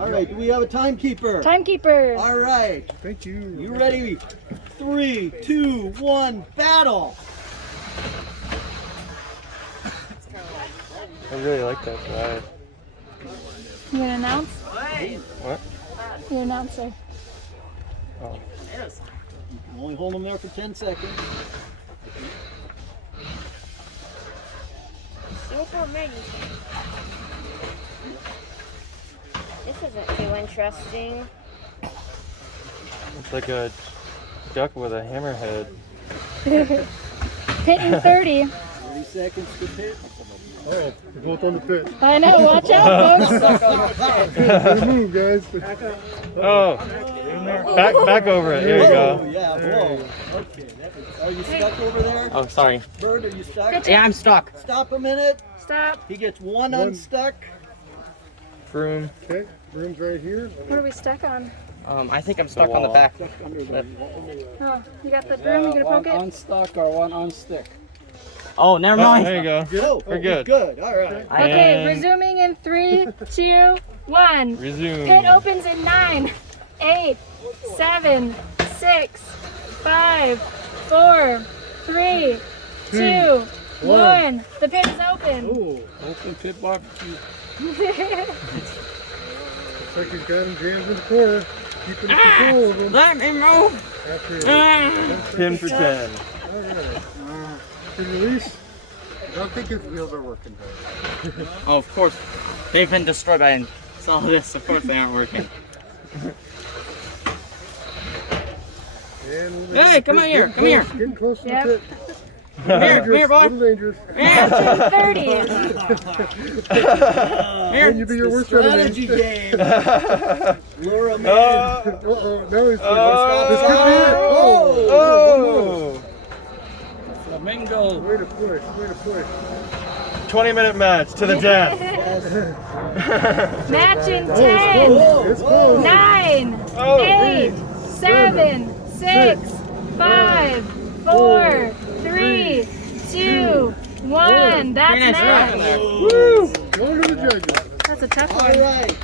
All right, do we have a timekeeper? Timekeeper. All right. Thank you. You ready? 3, 2, 1, battle. I really like that ride. You gonna announce? What? You announcer. Oh. You can only hold them there for 10 seconds. Super mini. This isn't too interesting. It's like a duck with a hammerhead. Hitting 30. 30 seconds to pit. Oh, we're both on the pit. I know, watch out, folks. Good move, guys. Oh, back over it. There you Oh, go. yeah, whoa. Okay, are you stuck over there? Oh, sorry. Bird, are you stuck? Yeah, I'm stuck. Stop a minute. Stop. He gets one unstuck. Broom. Okay, room's right here. What are we stuck on? I think I'm stuck on the wall. back. Oh, you got the broom, you gonna poke it? Unstuck or one unstick. Oh, never Oh, mind. there you go. Oh, We're good. Good, all right. Okay, And resuming in 3, 2, 1. resume. Pit opens in 9, 8, 7, 6, 5, 4, 3, 2, 1. The pit is open. Oh, open pit barbecue. Looks like he's got him jammed in the corner. Keeping the control of him. Let me move. After 10 for 10. Alright. Can you release? I don't think his wheels are working very Oh, of course. They've been destroyed by all this. Of course they aren't working. Hey, come on here. Come here. Getting close to Yep. the pit. Come here, boy. Little dangerous. Hitting 30. Can you be your worst enemy? Strategy game. Lure him in. Uh-oh, now he's this could be it. Oh! Flamingo. Way to push, way to push. 20-minute match to the death. Match in 10, It's close. 9, Oh. 8, 7, 6, 5, 4, 3, 2, 1. That's Very nice match. ride there. Woo! Going to the judges. That's a tough All one. right.